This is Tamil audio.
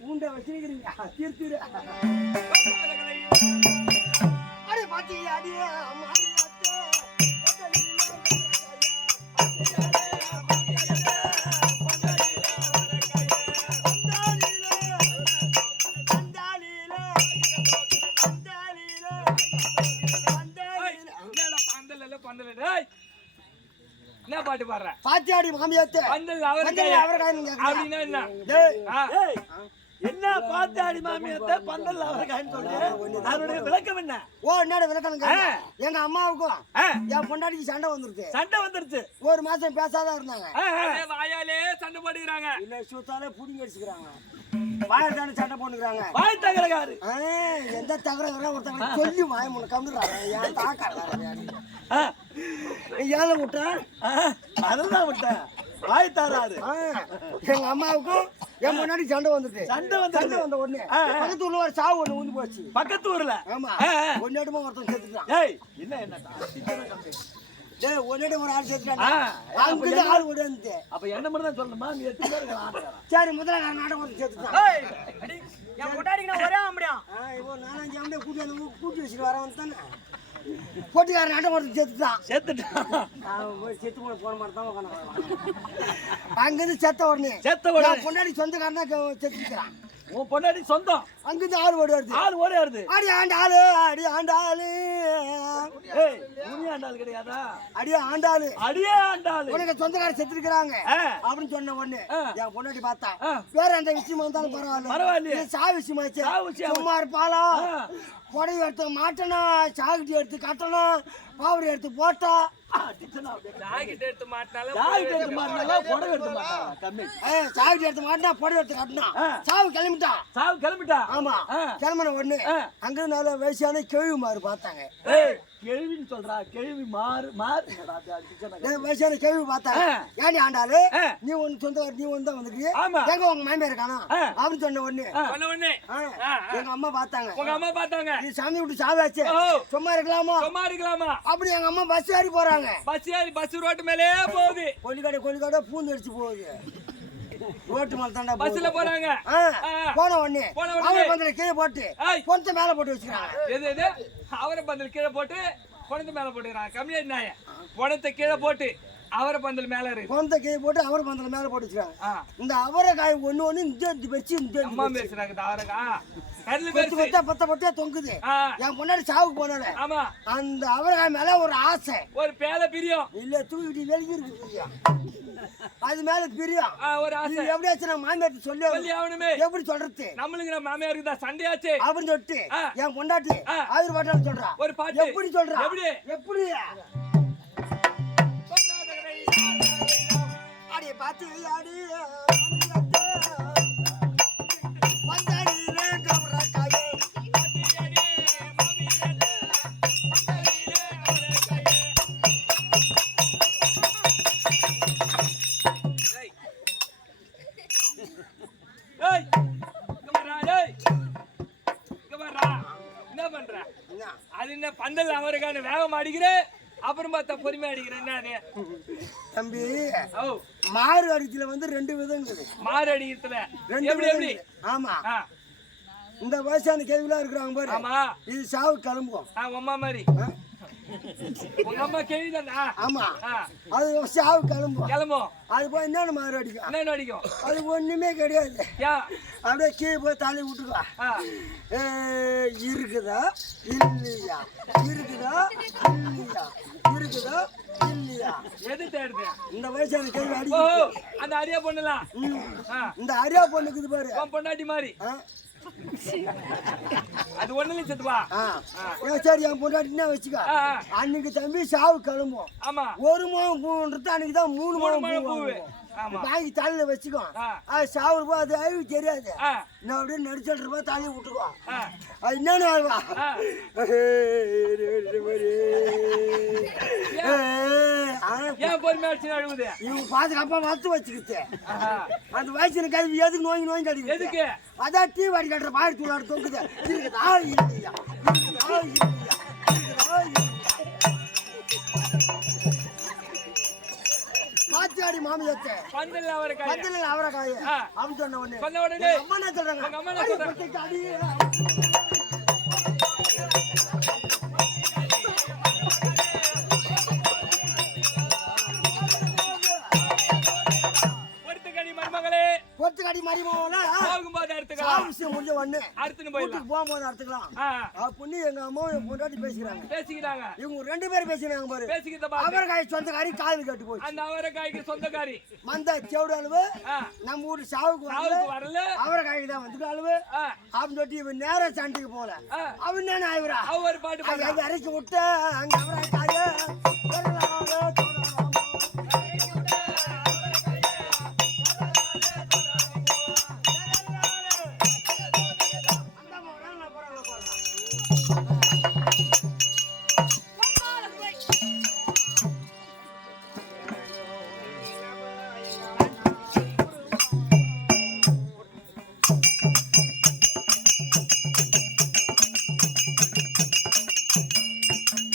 பூண்டை வச்சிருக்கிறீங்க தீர்த்து அடி பாத்தி அடியே என்ன பாட்டு பாடுற? பாத்தியாடி மாமியாத்தே பந்தல் அவரக்காய் அப்படின்னா என்ன? என்ன பாத்தாடி மாமியாத்தே பந்தல் அவரக்காய்ன்னு சொல்றேன். அதனுடைய விளக்கம் என்ன? ஓ என்னோட விளக்கம் எங்க அம்மாவுக்கும் என் பொண்டாட்டிக்கு சண்டை வந்துருச்சு. ஒரு மாசம் பேசாதான் இருந்தாங்க. வாயாலே சண்டை போட்டுக்கிறாங்க. இல்ல சுத்தாலே புடிங்கி அடிச்சுக்கிறாங்க. வாயத்தான சண்டை போட்டுக்கிறாங்க. வாய் தகரகாரு. எந்த தகரகார ஒருத்தங்க சொல்லி வாய முன்ன கம்முறாங்க. ஏன் தாக்காரங்க ஏழை விட்டா அதுதான் விட்டேன். வாய் தாராரு. எங்க அம்மாவுக்கும் என் முன்னாடி சண்டை வந்த உடனே பக்கத்து ஊர்ல ஒரு சாவு ஒண்ணு ஊந்து போச்சு. பக்கத்து ஊர்ல ஆமா ஒன்னேடமா ஒருத்தன் செத்துட்டான். ஒன்னேடம் ஒரு ஆள் செத்துட்டான். அங்க ஆள் ஓடிந்து. அப்ப என்ன மட்டும் தான் சொல்லணுமா? நீ எத்தனை பேர் இருக்காங்க? சரி முதல்ல நான் நாடகம் வந்து செத்துட்டான். என் பொண்டாட்டிக்கு நான் ஒரே ஆம்படியான். இப்போ 4-5 ஆம்படியா கூட்டி வச்சுட்டு வரவன் தானே. போட்டிக்காரன் நாட்டம் ஒருத்தன் செத்துட்டான். செத்து போன மாதிரி தான் உட்காந்து அங்கிருந்து செத்த உடனே பொண்டாடி சொந்தக்காரன் தான் செத்துக்கிறான். உன் பொண்டாடி சொந்தம் அங்கிருந்து ஆள் ஓடி வருது. அடி ஆண்டாளு கிடையாதா? அடியே ஆண்டாளு உனக்கு சொந்தக்காரர் செத்துருக்காங்க அப்படின்னு சொன்ன உடனே என் பொண்டாடி பார்த்தா வேற எந்த விஷயமா இருந்தாலும் பரவாயில்ல சா விஷயமாச்சு சும்மா இருப்பாளா புடவை எடுத்து மாட்டணும், சாகுட்டி எடுத்து கட்டணும், பாவடி எடுத்து போட்டா சாகுட்டி எடுத்து மாட்டினா புடவை எடுத்து கட்டினா சாவு கிளம்பிட்டா. ஆமா கிளம்பின உடனே அங்க நல்ல வயசான கேள்வி மாறு பார்த்தாங்க. கேள்வின்னு சொல்றா கேள்வி வயசான கேள்வி பார்த்தாங்க. ஏன்டி ஆண்டாளு நீ ஒன்னு சொந்தக்கார நீ ஒன்னு தான் வந்துருக்கிய எங்க உங்க மாமியார் இருக்கானா அப்படின்னு சொன்ன உடனே எங்க அம்மா பார்த்தாங்க. நீ சாமி விட்டு சாவாச்சு சும்மா இருக்கலாமா அப்படி எங்க அம்மா பஸ் ஏறி போறாங்க. பஸ் ரோட்டு மேலே போகுது. கொல்லிக்காட பூந்து அடிச்சு போகுது. ரோட்டு மேல தாண்டா பஸ்ல போறாங்க. போன உடனே அவரை பந்தல கீழே போட்டு கொஞ்சம் மேல போட்டு வச்சுக்கிறாங்க. அவரை பந்தல் கீழே போட்டு குணத்தை மேல போட்டுக்கிறாங்க. கம்மியா நாய குணத்தை கீழே போட்டு அவரை பந்தல் மேல இருக்கு. குணத்தை கீழே போட்டு அவரை பந்தல் மேல போட்டு வச்சுக்கிறாங்க. இந்த அவரைக்காய் ஒண்ணு இந்த வச்சு அம்மா பேசுறாங்க. அவரைக்காய் பத்த தொங்குது. என் பொண்ணாடி சாவுக்கு போனால அந்த அவரைக்காய் மேல ஒரு ஆசை ஒரு பேல பிரியம் இல்ல தூக்கிட்டு வெளியே இருக்கு. அது மேல பிரியம் ஒரு ஆசை. எப்படியாச்சும் நான் மாமியார் சொல்லி ஆகணுமே. எப்படி சொல்றது? நம்மளுக்கு நம்ம மாமியாருக்கு தான் சண்டையாச்சு அப்படின்னு சொல்லிட்டு என் பொண்டாட்டி ஆயிரம் பாட்டாலும் சொல்றா. ஒரு பாட்டு எப்படி சொல்றா? எப்படி அடியே பாத்து அடி பந்தல் அவருக்கான வேகம் அடிக்கிற அப்புறம் பார்த்தா பொறுமை அடிக்கிறேன். தம்பி மாறு அடிக்கல வந்து 2 விதம் இருக்குது. மாறு அடிக்கிறதுல எப்படி? ஆமா இந்த வயசான கேள்விலாம் இருக்கிறாங்க பாரு. ஆமா இது சாவு கிளம்புவோம். அம்மா மாதிரி உங்க அம்மா கேள்விதானா? ஆமா அது சாவு கிளம்பும். அது போய் என்னென்ன மாறு அடிக்கும்? அது ஒண்ணுமே கிடையாது. அப்படியே கீழே போய் தலை விட்டுக்கா. இருக்குதா இல்லையா எது தேடுது? இந்த வயசான கேள்வி அடி அந்த அரியா பொண்ணுலாம் இந்த அரியா பொண்ணுக்குது பாரு பொண்டாட்டி மாதிரி. அது ஒண்ணுல செத்துவா. சரி என் பொண்டாட்டினா வச்சுக்கா. அன்னைக்கு தம்பி சாவு கிளம்பும். ஆமா ஒரு முழம் பூன்றது அன்னைக்கு தான் 3 முழம் பூ வாங்கி தலையில வச்சுக்கோ. அது சாவு போது அது அழிவு தெரியாது. நான் அப்படியே நடிச்சுட்டு இருப்பா தலையை விட்டுக்குவோம். அது என்னன்னு ஆகுவா இவங்க பாதுகாப்பா வளர்த்து வச்சுக்கிட்டு அந்த வயசுல கல்வி எதுக்கு நோய் கிடைக்குது? அதான் டீ வாடி கட்டுற பாடி தூளாடு தொங்குது. இருக்குதா இல்லையா? பாத்தியா பந்தாடி மாமியத்தை பந்தல் அவரைக்காய் பந்தல் அவரைக்காய் அப்படின்னு சொன்ன உடனே சொன்ன உடனே அம்மா என்ன சொல்றாங்க உங்க அம்மா என்ன சொல்றாங்க அடி பொத்துக்கடி மரிமோல போகும்போது எடுத்துக்கலாம் விஷயம் முடிஞ்ச உடனே அடுத்து போயிடலாம் போகும்போது எடுத்துக்கலாம் அப்படின்னு எங்க அம்மாவும் பொண்டாட்டி பேசிக்கிறாங்க இவங்க 2 பேரும் பேசினாங்க பாரு பேசிக்கிட்ட அவரைக்காய் சொந்தக்காரி காது கட்டு போய் அந்த அவரைக்காய்க்கு சொந்தக்காரி மந்த செவடு அளவு நம்ம ஊர் சாவுக்கு வரல அவரைக்காய்க்கு தான் வந்துட்டு அளவு அப்படின்னு சொல்லிட்டு இவன் நேர சண்டைக்கு போல அவன் என்ன ஆயிரா அவர் பாட்டு அரைச்சி விட்டு அங்க அவரைக்காய